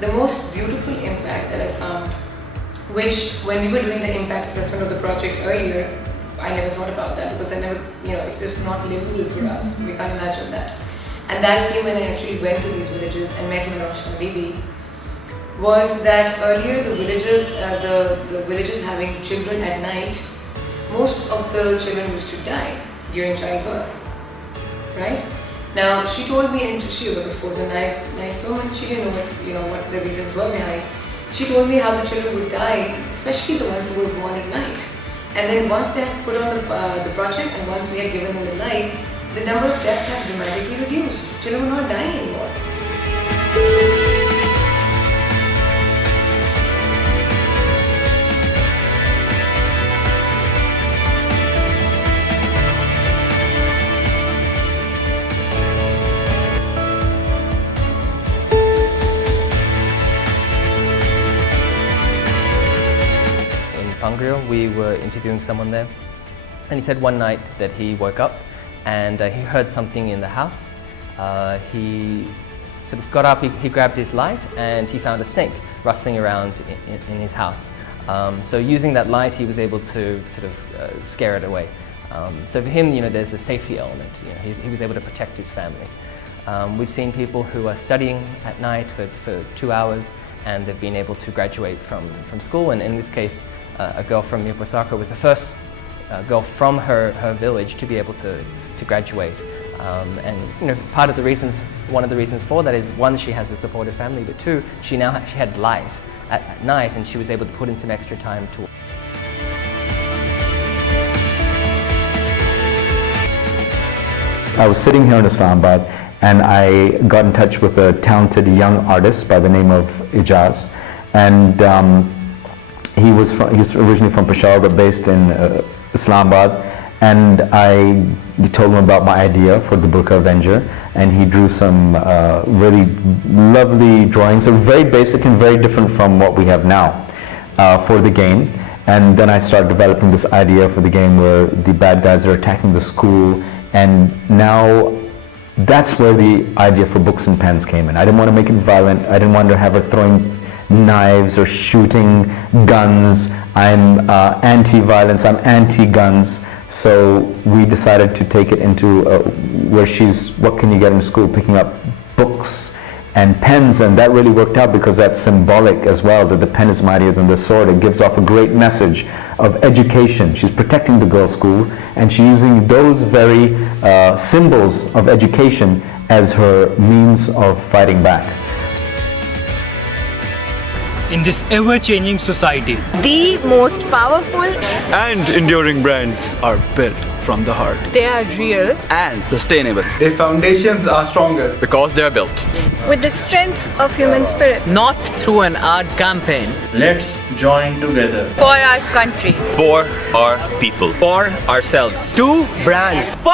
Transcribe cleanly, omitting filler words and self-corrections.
the most beautiful impact that I found, which when we were doing the impact assessment of the project earlier, I never thought about that because I never, it's just not livable for us. We can't imagine that. And that came when I actually went to these villages and met my Roshna Bibi, was that earlier the villages having children at night, most of the children used to die during childbirth, right? Now she told me, and she was of course a nice woman, she didn't know what the reasons were behind. She told me how the children would die, especially the ones who were born at night. And then once they had put on the project and once we had given them the light, the number of deaths had dramatically reduced. Children were not dying anymore. Pangrio, we were interviewing someone there, and he said one night that he woke up and he heard something in the house. He sort of got up, he grabbed his light, and he found a snake rustling around in his house. So using that light, he was able to sort of scare it away. So for him, there's a safety element. He was able to protect his family. We've seen people who are studying at night for 2 hours, and they've been able to graduate from school, and in this case, a girl from Mirpur was the first girl from her village to be able to graduate. And one of the reasons for that is, one, she has a supportive family, but two, she had light at night, and she was able to put in some extra time to. I was sitting here in Islamabad, and I got in touch with a talented young artist by the name of Ijaz, and he's originally from Peshawar but based in Islamabad, and I told him about my idea for the Burqa Avenger, and he drew some really lovely drawings. They're very basic and very different from what we have now for the game. And then I started developing this idea for the game where the bad guys are attacking the school, and now that's where the idea for books and pens came in. I didn't want to make it violent. I didn't want to have her throwing knives or shooting guns. I'm anti-violence, I'm anti-guns. So we decided to take it into where what can you get in school, picking up books and pens, and that really worked out because that's symbolic as well, that the pen is mightier than the sword. It gives off a great message of education. She's protecting the girls' school, and she's using those very symbols of education as her means of fighting back. In this ever-changing society, the most powerful and enduring brands are built from the heart. They are real And sustainable. Their foundations are stronger Because they are built with the strength of human spirit. Not through an art campaign. Let's join together. For our country. for our people. For ourselves. to brand. For